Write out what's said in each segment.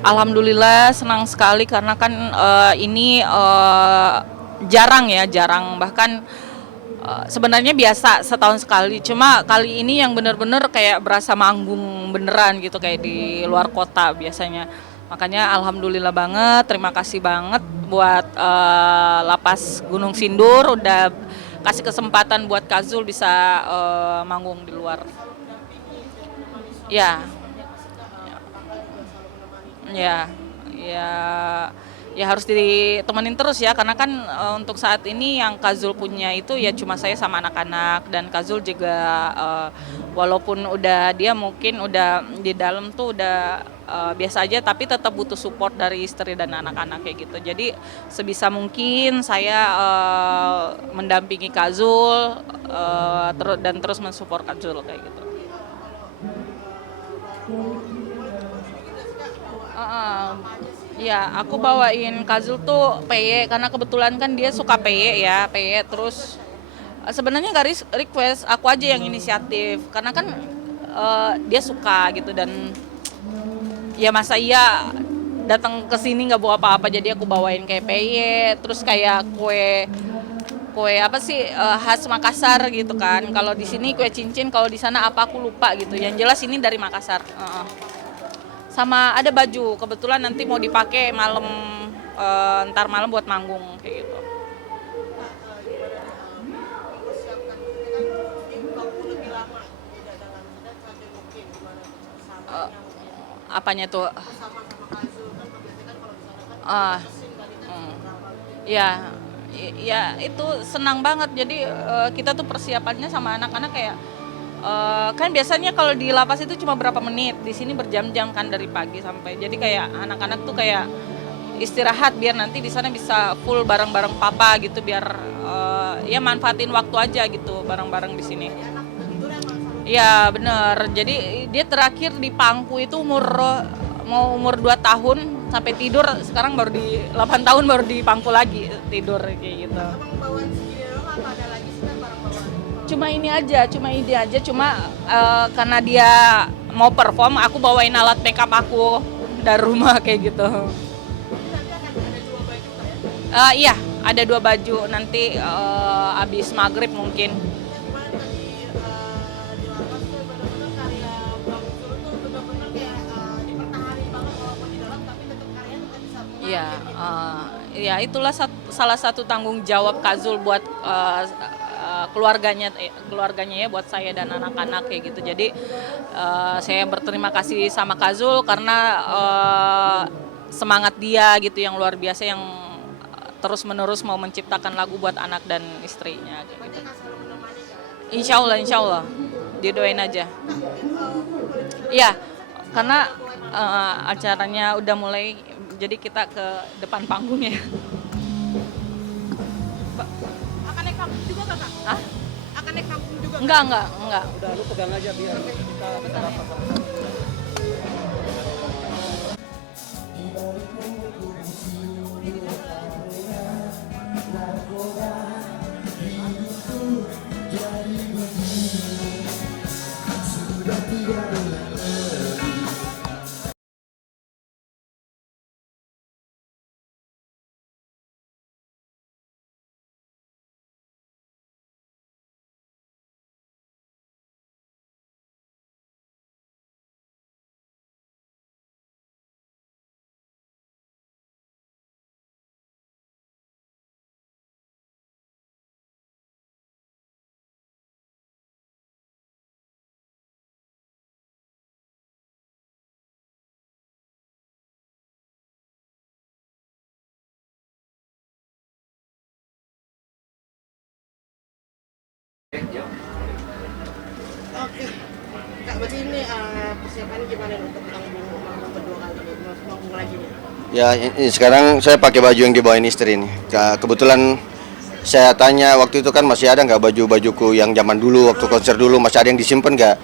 Alhamdulillah senang sekali karena kan ini jarang bahkan sebenarnya biasa setahun sekali. Cuma kali ini yang bener-bener kayak berasa manggung beneran gitu kayak di luar kota biasanya. Makanya alhamdulillah banget, terima kasih banget buat Lapas Gunung Sindur udah kasih kesempatan buat Kazul bisa manggung di luar. Ya, ya, ya, ya harus ditemenin terus ya karena kan untuk saat ini yang Kazul punya itu ya cuma saya sama anak-anak dan Kazul juga walaupun udah dia mungkin udah di dalam tuh udah biasa aja tapi tetap butuh support dari istri dan anak-anak kayak gitu. Jadi sebisa mungkin saya mendampingi Kazul dan terus mensupport Kazul kayak gitu. Heeh. Iya, aku bawain Kazul tuh peye karena kebetulan kan dia suka peye ya, peye terus sebenarnya nggak request, aku aja yang inisiatif karena kan dia suka gitu dan ya masa iya datang ke sini nggak bawa apa-apa jadi aku bawain kayak peye terus kayak kue kue apa sih khas Makassar gitu kan. Kalau di sini kue cincin, kalau di sana apa aku lupa gitu. Yang jelas ini dari Makassar. Sama ada baju, kebetulan nanti mau dipakai malam ntar malam buat manggung kayak gitu. Eh, Apanya tuh? Ah, hmm. Ya, ya itu senang banget. Jadi kita tuh persiapannya sama anak-anak kayak kan biasanya kalau di lapas itu cuma berapa menit, di sini berjam-jam kan dari pagi sampai. Jadi kayak anak-anak tuh kayak istirahat biar nanti di sana bisa full bareng-bareng papa gitu biar ya manfaatin waktu aja gitu bareng-bareng di sini. Iya bener, jadi dia terakhir di Pangku itu mau umur 2 tahun sampai tidur, sekarang baru di 8 tahun baru di Pangku lagi tidur kayak gitu. Cuma ini aja, karena dia mau perform, aku bawain alat makeup aku dari rumah kayak gitu. Iya, ada 2 baju nanti abis maghrib mungkin. Iya, ya itulah salah satu tanggung jawab Kazul buat keluarganya ya buat saya dan anak-anak kayak gitu. Jadi saya berterima kasih sama Kazul karena semangat dia gitu yang luar biasa yang terus-menerus mau menciptakan lagu buat anak dan istrinya kayak gitu. Insya Allah, didoain aja. Iya, karena acaranya udah mulai, jadi kita ke depan panggung ya. Akan naik panggung juga nggak kak? Hah? Akan naik panggung juga? Enggak. Udah lu pegang aja biar kita dapat. Oke. Kak, berarti ini persiapannya gimana nih untuk manggung kedua kali nih? Manggung lagi nih? Ya, sekarang saya pakai baju yang dibawain istri nih. Kebetulan saya tanya waktu itu kan masih ada nggak baju-bajuku yang zaman dulu waktu konser dulu masih ada yang disimpan nggak?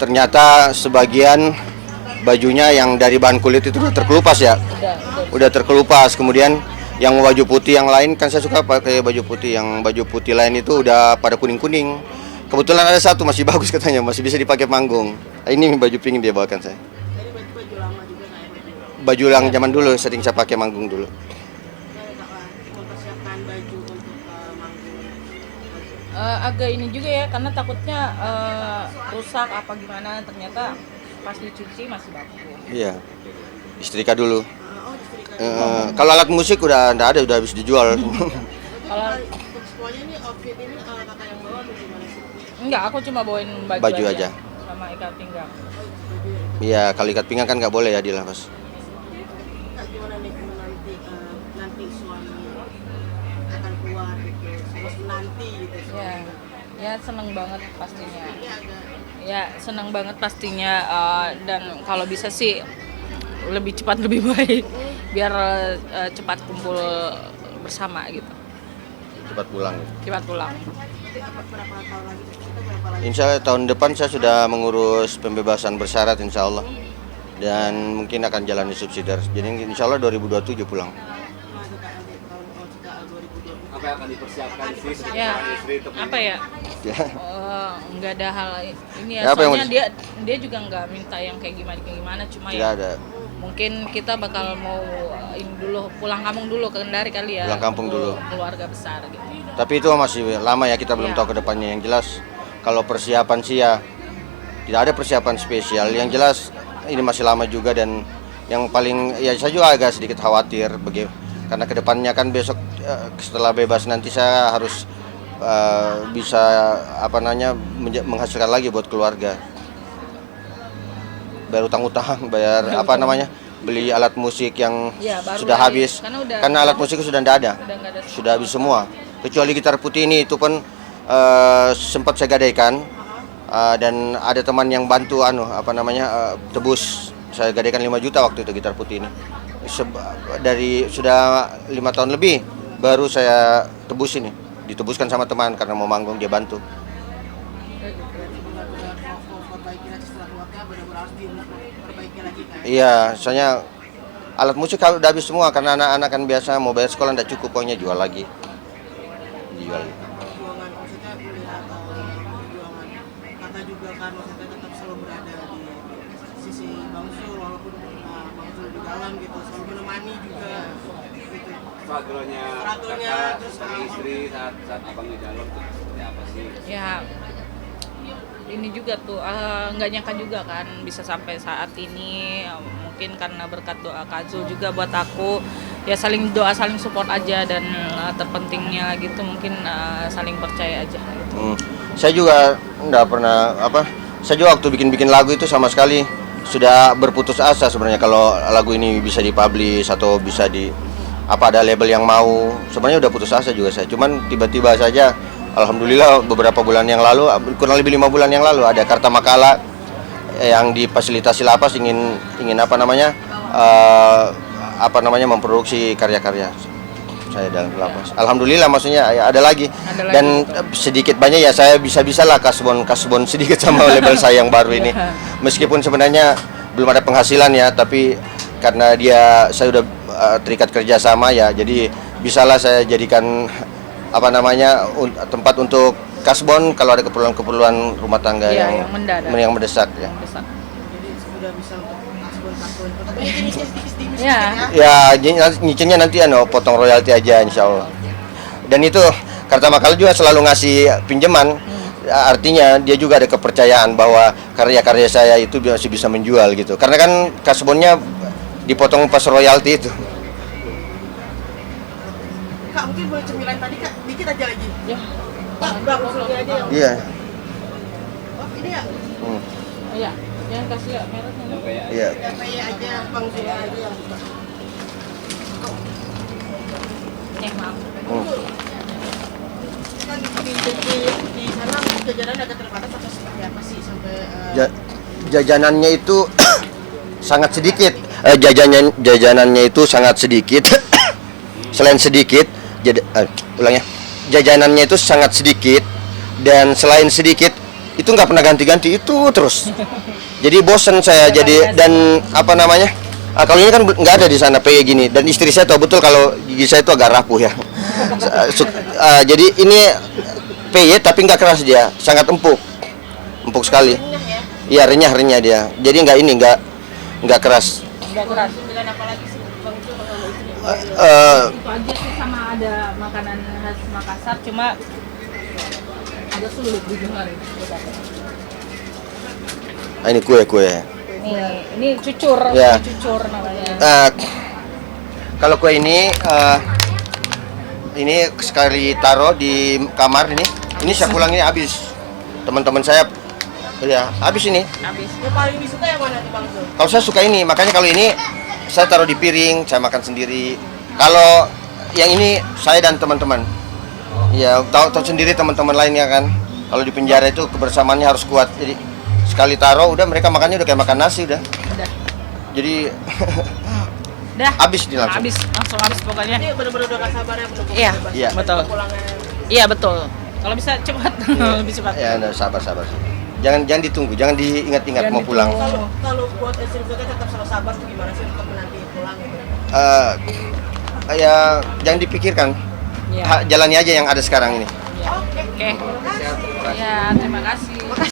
Ternyata sebagian bajunya yang dari bahan kulit itu udah terkelupas ya. Udah terkelupas. Kemudian yang baju putih yang lain kan saya suka pakai baju putih. Yang baju putih lain itu udah pada kuning-kuning. Kebetulan ada satu masih bagus katanya, masih bisa dipakai panggung. Ini baju pink dia bawakan saya. Jadi baju-baju lama juga nggak ya? baju yang zaman dulu sering saya pakai manggung dulu. Mempersiapkan baju untuk manggung. Agak ini juga ya, karena takutnya rusak apa gimana, ternyata pas dicuci masih bagus. Iya, istrika dulu. Oh, disetrika. Kalau alat musik udah nggak ada, udah habis dijual. Kalau Untuk semuanya ini outfit ini kakak yang bawa atau gimana sih? enggak, aku cuma bawain baju, Baju aja. sama ikat pinggang. Iya, kalau ikat pinggang kan nggak boleh ya dilepas. Kak, gimana nih nanti nanti suami akan keluar gitu, terus menanti gitu. Ya, ya seneng banget pastinya. Ini agak Ya seneng banget pastinya, dan kalau bisa sih lebih cepat lebih baik, biar cepat kumpul bersama gitu, Cepat pulang. cepat pulang. berapa tahun lagi? Kita berapa lagi? Insya Allah tahun depan saya sudah mengurus pembebasan bersyarat insya Allah. Dan mungkin akan jalani subsidiar. Jadi insya Allah 2027 pulang. Apa yang akan dipersiapkan sih Ya, sebagai istri untuk apa ya? Ya. Nggak ada hal ini ya, Ya, apa yang soalnya mau- dia juga nggak minta yang kayak gimana, cuma Tidak ya ada. mungkin kita bakal mau ini dulu, pulang kampung dulu ke Kendari kali ya. Pulang kampung kumpul dulu. Keluarga besar gitu. Tapi itu masih lama ya, kita belum Iya. tahu ke depannya. Yang jelas kalau persiapan sih ya tidak ada persiapan spesial. Yang jelas ini masih lama juga, dan yang paling ya saya juga agak sedikit khawatir karena ke depannya kan besok setelah bebas nanti saya harus bisa menghasilkan lagi buat keluarga. Bayar utang-utang, bayar beli alat musik yang Ya, baru sudah lagi. habis. Karena Karena alat musik sudah tidak ada. Udah nggak ada. Sudah habis semua, kecuali gitar putih ini, itu pun sempat saya gadaikan, dan ada teman yang bantu tebus. Saya gadaikan 5 juta waktu itu gitar putih ini. Dari sudah 5 tahun lebih baru saya tebus ini, ditebuskan sama teman karena mau manggung, dia bantu. Perbaiki lagi setelah keluarga, benar-benar harus diperbaiki lagi kan? Iya, soalnya alat musik kalau udah habis semua, karena anak-anak kan biasa mau bayar sekolah tidak cukup, pokoknya jual lagi. Dijual. Perjuangan maksudnya melihat perjuangan kakak juga kan, maksudnya tetap selalu berada di sisi Bang Sul, walaupun Bang Sul di dalam gitu, selalu menemani juga gitu. struggle-nya Struggle-nya, kakak terus sebagai istri saat abang di dalam tuh seperti apa sih? Ya ini juga tuh nggak nyangka juga kan bisa sampai saat ini, mungkin karena berkat doa Kak Zul juga buat aku, ya saling doa saling support aja, dan terpentingnya lagi tuh mungkin saling percaya aja gitu. Saya juga nggak pernah saya juga waktu bikin lagu itu sama sekali sudah berputus asa sebenarnya kalau lagu ini bisa dipublish atau bisa ada label yang mau. Sebenarnya udah putus asa juga saya, cuman tiba-tiba saja alhamdulillah beberapa bulan yang lalu, kurang lebih 5 bulan yang lalu, ada Karta Makala yang difasilitasi lapas ingin memproduksi karya-karya saya dalam lapas. Alhamdulillah, maksudnya ya ada lagi. Dan sedikit banyak ya saya bisa-bisalah kasbon sedikit sama label saya yang baru ini. Meskipun sebenarnya belum ada penghasilan ya, tapi karena saya udah terikat kerjasama ya, jadi bisalah saya jadikan tempat untuk kasbon kalau ada keperluan rumah tangga Iya, yang yang mendesak ya. Besar. Jadi sudah bisa untuk kasbon. Tapi ini sedikit Ya. ya. Ya, nyicilnya nanti potong royalti aja insya Allah. Dan itu Karta Makala juga selalu ngasih pinjaman. Artinya dia juga ada kepercayaan bahwa karya-karya saya itu masih bisa menjual gitu. Karena kan kasbonnya dipotong pas royalti itu. Kak, mungkin boleh cemilan tadi Kak, dikit aja lagi. Ya. Bang Sulnya aja yang. Iya. Oh, ini ya. Iya, jangan kasih ya mereknya. Iya. Ya PY aja, Bang Sulnya aja yang buka. Maaf. Kan di sana jajanan agak terbatas atau seperti apa sih sampai Jajanannya itu sangat sedikit. Jajanannya itu sangat sedikit. Selain sedikit, jajanannya itu sangat sedikit, dan selain sedikit itu nggak pernah ganti-ganti, itu terus. Jadi bosen saya dan kalau ini kan nggak ada di sana kayak gini, dan istri saya tahu betul kalau gigi saya itu agak rapuh ya. Jadi ini PY tapi nggak keras, dia sangat empuk sekali. renyah ya? Iya, renyah dia. Jadi nggak keras. kerja keras. Dengan apa lagi sih Bang Sul kalau istri? Itu aja sih, sama ada makanan khas Makassar, cuma agak sulit didengar. Ini kue. Ini cucur, Ya. cucur namanya. Kalau kue ini sekali taruh di kamar ini saya pulang ini habis. Teman-teman saya ya habis ini. Habis. Yang paling disuka yang mana nih Bang Sul? Kalau saya suka ini, makanya kalau ini saya taruh di piring, saya makan sendiri. Kalau yang ini saya dan teman-teman. Ya, tahu sendiri teman-teman lainnya kan. Kalau di penjara itu kebersamaannya harus kuat. Jadi sekali taruh udah mereka makannya udah kayak makan nasi udah. Udah. Jadi Udah. habis di langsung. Langsung habis pokoknya. Ini benar-benar udah gak sabar ya menunggu Iya, Iya. betul. pulangannya. Iya, betul. Kalau bisa cepat, lebih cepat. Ya, udah sabar. Jangan ditunggu, jangan diingat-ingat Jangan mau pulang. Kalau buat istri kita tetap selalu sabar tuh gimana sih untuk menanti pulang gitu? Ya jangan dipikirkan. Iya. Jalani aja yang ada sekarang ini. Iya. Oke. Ya, terima kasih.